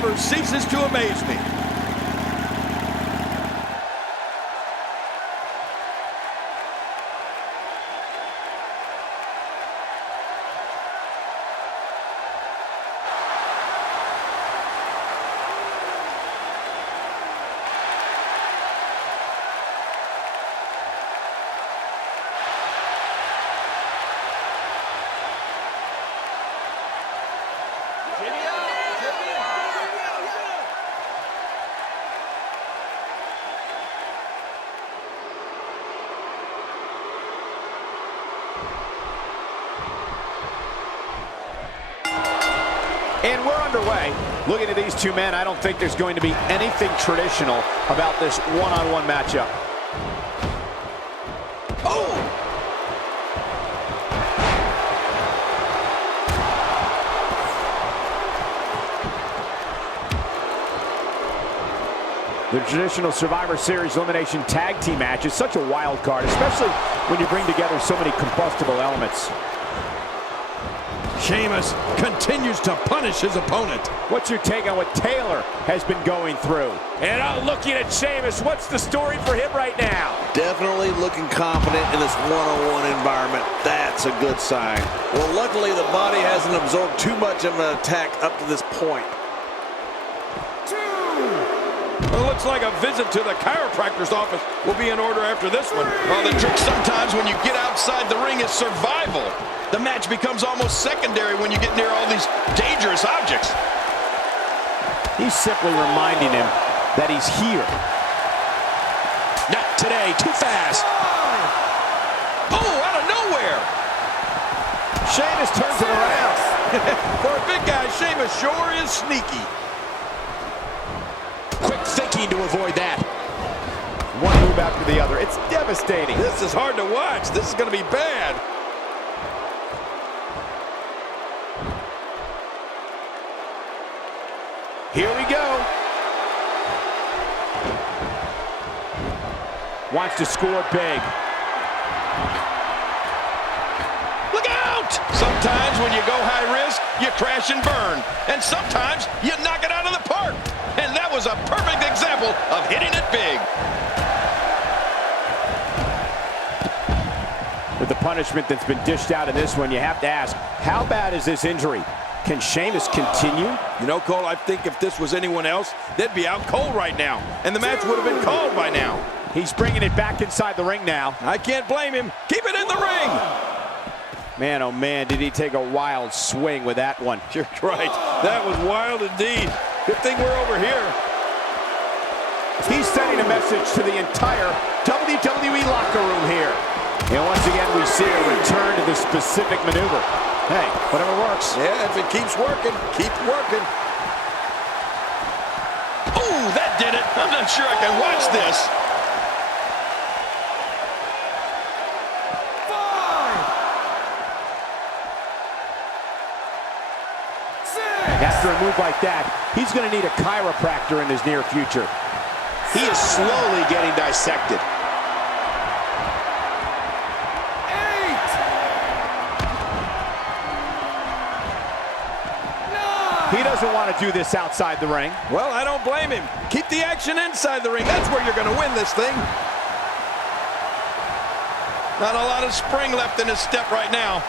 never ceases to amaze me. And we're underway. Looking at these two men, I don't think there's going to be anything traditional about this one-on-one matchup. Oh! The traditional Survivor Series elimination tag team match is such a wild card, especially when you bring together so many combustible elements. Sheamus continues to punish his opponent. What's your take on what Taylor has been going through? And looking at Sheamus, what's the story for him right now? Definitely looking confident in this one-on-one environment. That's a good sign. Well, luckily the body hasn't absorbed too much of an attack up to this point. Well, it looks like a visit to the chiropractor's office will be in order after this one. Well, the trick sometimes when you get outside the ring is survival. The match becomes almost secondary when you get near all these dangerous objects. He's simply reminding him that he's here. Not today, too fast. Oh, out of nowhere. Sheamus turns it around. For a big guy, Sheamus sure is sneaky. Quick thinking to avoid that. One move after the other. It's devastating. This is hard to watch. This is going to be bad. Here we go. Wants to score big. Look out! Sometimes when you go high risk, you crash and burn. And sometimes you knock it out of the park. And that was a perfect example of hitting it big. With the punishment that's been dished out in this one, you have to ask, how bad is this injury? Can Sheamus continue? You know, Cole, I think if this was anyone else, they'd be out cold right now. And the match would have been called by now. He's bringing it back inside the ring now. I can't blame him. Keep it in the ring. Man, oh man, did he take a wild swing with that one. You're right. That was wild indeed. Good thing we're over here. He's sending a message to the entire WWE locker room here. And once again, we see a return to the specific maneuver. Hey, whatever works. Yeah, if it keeps working, keep working. Oh, that did it. I'm not sure I can watch this. 5, 6. After a move like that, he's going to need a chiropractor in his near future. He is slowly getting dissected. He doesn't want to do this outside the ring. Well, I don't blame him. Keep the action inside the ring. That's where you're going to win this thing. Not a lot of spring left in his step right now.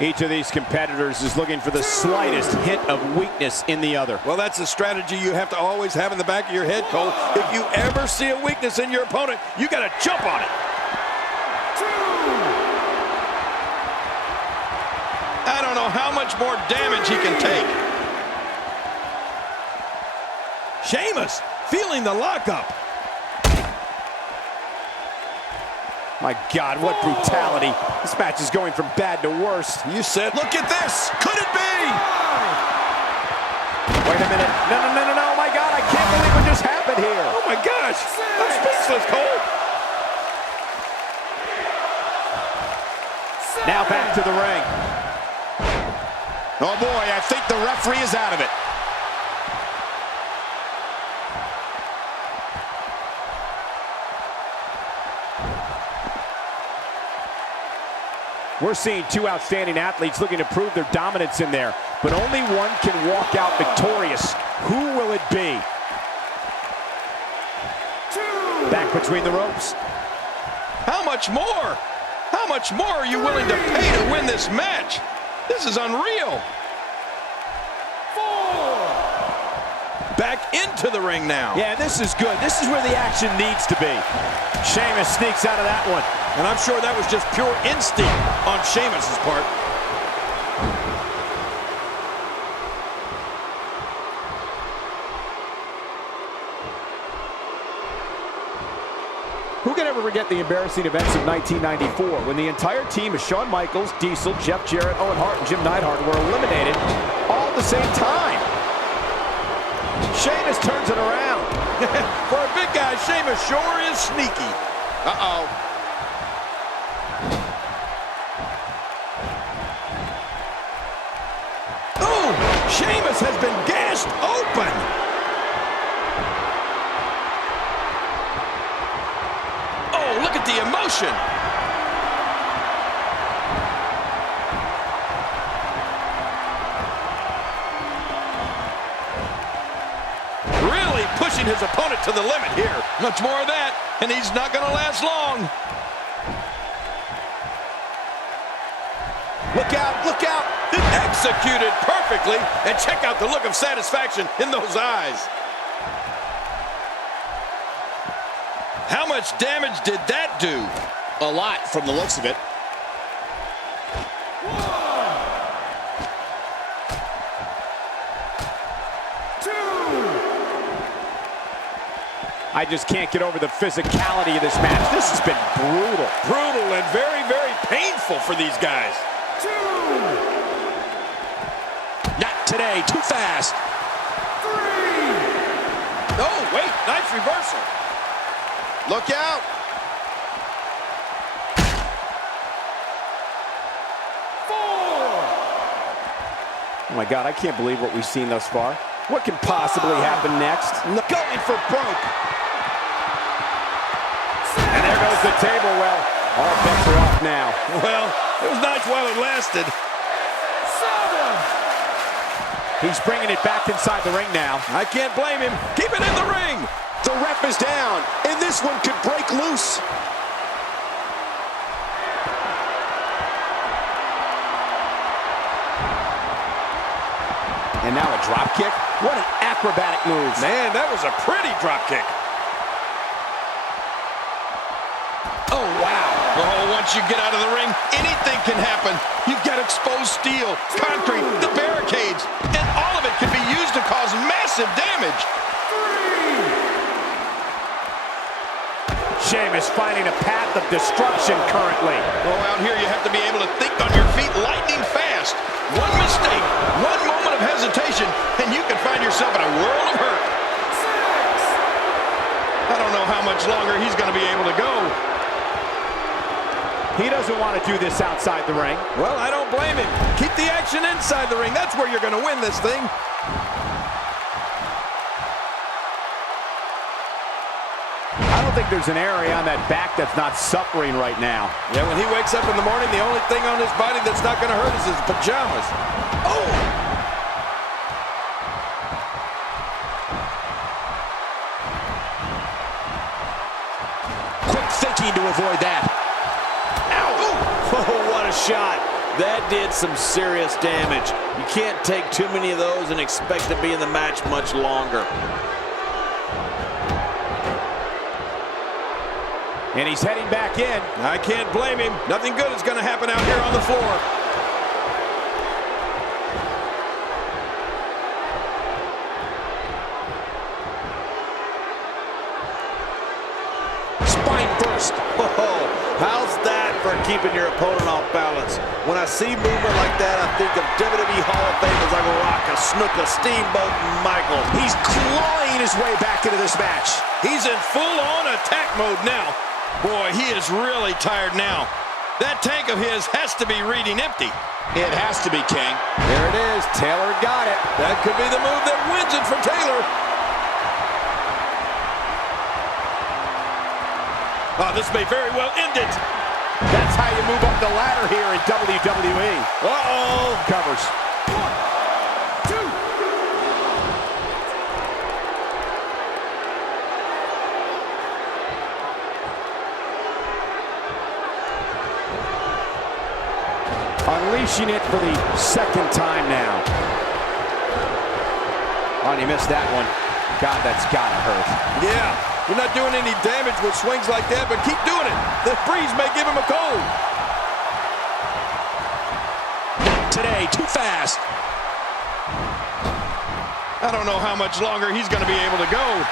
Each of these competitors is looking for the slightest hint of weakness in the other. Well, that's a strategy you have to always have in the back of your head, Cole. If you ever see a weakness in your opponent, you got to jump on it. 2. I don't know how much more damage he can take. Sheamus feeling the lockup. My God, what brutality. This match is going from bad to worse. You said, look at this. Could it be? Wait a minute. No, no, no, no, no. My God, I can't believe what just happened here. Oh, my gosh. I'm speechless, Cole. Now back to the ring. Oh, boy, I think the referee is out of it. We're seeing two outstanding athletes looking to prove their dominance in there, but only one can walk out victorious. Who will it be? Back between the ropes. How much more? How much more are you willing to pay to win this match? This is unreal. 4. Back into the ring now. Yeah, this is good. This is where the action needs to be. Sheamus sneaks out of that one. And I'm sure that was just pure instinct on Sheamus's part. Who can ever forget the embarrassing events of 1994 when the entire team of Shawn Michaels, Diesel, Jeff Jarrett, Owen Hart, and Jim Neidhart were eliminated all at the same time? Sheamus turns it around. For a big guy, Sheamus sure is sneaky. Uh-oh. Oh, Sheamus has been gashed open. Oh, look at the emotion. Really pushing his opponent to the limit here. Much more of that, and he's not going to last long. Look out, look out. Executed perfectly, and check out the look of satisfaction in those eyes. How much damage did that do? A lot from the looks of it. I just can't get over the physicality of this match. This has been brutal. Brutal and very, very painful for these guys. 2. Not today, too fast. 3. Oh, wait, nice reversal. Look out. 4. Oh my God, I can't believe what we've seen thus far. What can possibly happen next? Going for broke. And there goes the table. Well, all bets are off now. Well, it was nice while it lasted. 7. He's bringing it back inside the ring now. I can't blame him. Keep it in the ring. The ref is down, and this one could break loose. And now a drop kick. What an acrobatic move. Man, that was a pretty drop kick. Oh, wow. Oh, once you get out of the ring, anything can happen. You've got exposed steel, concrete, the barricades, and all of it can be used to cause massive damage. 3. Sheamus finding a path of destruction currently. Oh, out here you have to be able to think on your feet lightning fast. One mistake, one moment of hesitation, and you can find yourself in a world of hurt. 6. I don't know how much longer he's going to be able to go. He doesn't want to do this outside the ring. Well, I don't blame him. Keep the action inside the ring. That's where you're going to win this thing. I don't think there's an area on that back that's not suffering right now. Yeah, when he wakes up in the morning, the only thing on his body that's not going to hurt is his pajamas. Oh! Quick thinking to avoid that. Oh, what a shot. That did some serious damage. You can't take too many of those and expect to be in the match much longer. And he's heading back in. I can't blame him. Nothing good is going to happen out here on the floor. Spine first. Oh, how's that for keeping your opponent off balance? When I see movement like that, I think of WWE Hall of Famers like Rock, a Snuka, Steamboat, and Michael. He's clawing his way back into this match. He's in full-on attack mode now. Boy, he is really tired now. That tank of his has to be reading empty. It has to be, King. There it is. Taylor got it. That could be the move that wins it for Taylor. Oh, this may very well end it. That's how you move up the ladder here in WWE. Uh-oh. Covers. 1, 2. Unleashing it for the second time now. Oh, and he missed that one. God, that's gotta hurt. Yeah, you're not doing any damage with swings like that, but keep doing it. The breeze may give him a cold. Not today, too fast. I don't know how much longer he's going to be able to go.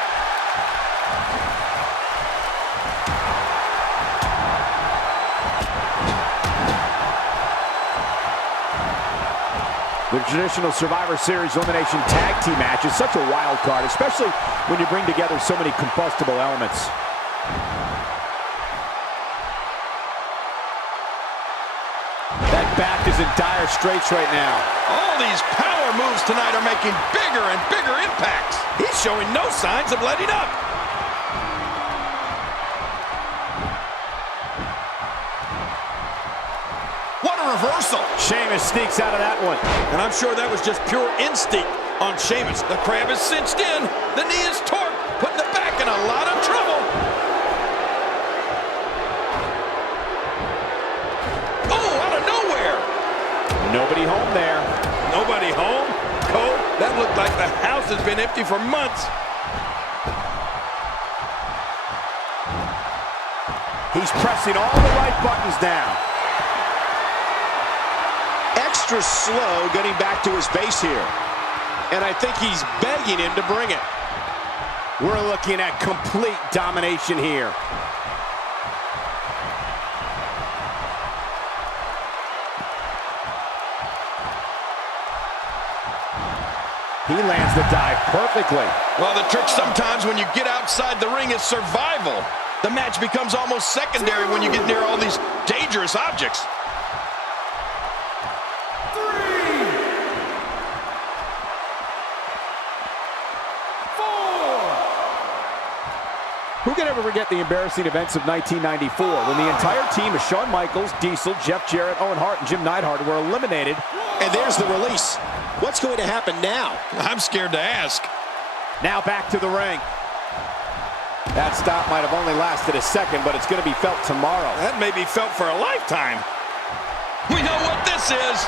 The traditional Survivor Series Elimination Tag Team match is such a wild card, especially when you bring together so many combustible elements. That back is in dire straits right now. All these power moves tonight are making bigger and bigger impacts. He's showing no signs of letting up. What a reversal. Sheamus sneaks out of that one. And I'm sure that was just pure instinct on Sheamus. The crab is cinched in. The knee is torqued, putting the back in a lot of trouble. Oh, out of nowhere. Nobody home there. Nobody home? Cole, that looked like the house has been empty for months. He's pressing all the right buttons now. Extra slow getting back to his base here. And I think he's begging him to bring it. We're looking at complete domination here. He lands the dive perfectly. Well, the trick sometimes when you get outside the ring is survival. The match becomes almost secondary when you get near all these dangerous objects. 3, 4. Who can ever forget the embarrassing events of 1994 when the entire team of Shawn Michaels, Diesel, Jeff Jarrett, Owen Hart, and Jim Neidhart were eliminated? And there's the release. What's going to happen now? I'm scared to ask. Now back to the ring. That stop might have only lasted a second, but it's going to be felt tomorrow. That may be felt for a lifetime. We know what this is.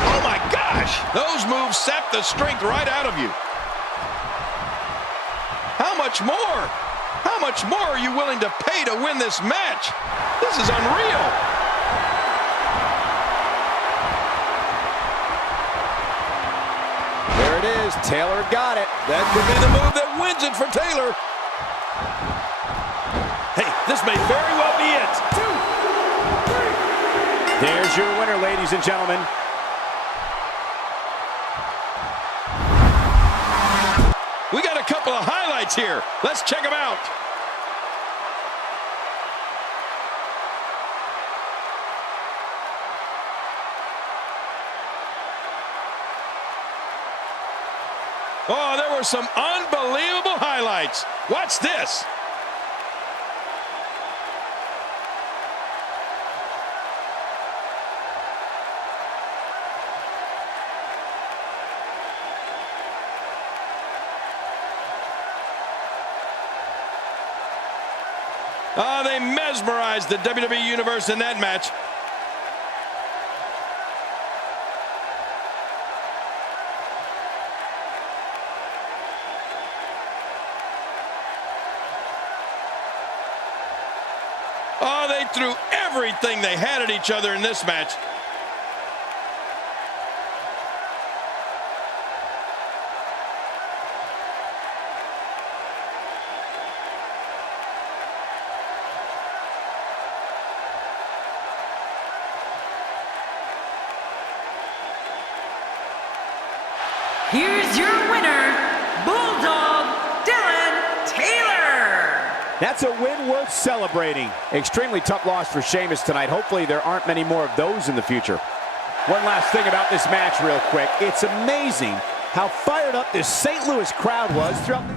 Oh my gosh, those moves sap the strength right out of you. How much more? How much more are you willing to pay to win this match? This is unreal. There it is. Taylor got it. That could be the move that wins it for Taylor. Hey, this may very well be it. 2, 3. There's your winner, ladies and gentlemen. We got a couple of highlights here. Let's check them out. Oh, there were some unbelievable highlights. Watch this. Oh, they mesmerized the WWE Universe in that match. Oh, they threw everything they had at each other in this match. Here's your winner, Bulldog Dylan Taylor. That's a win worth celebrating. Extremely tough loss for Sheamus tonight. Hopefully there aren't many more of those in the future. One last thing about this match real quick. It's amazing how fired up this St. Louis crowd was throughout the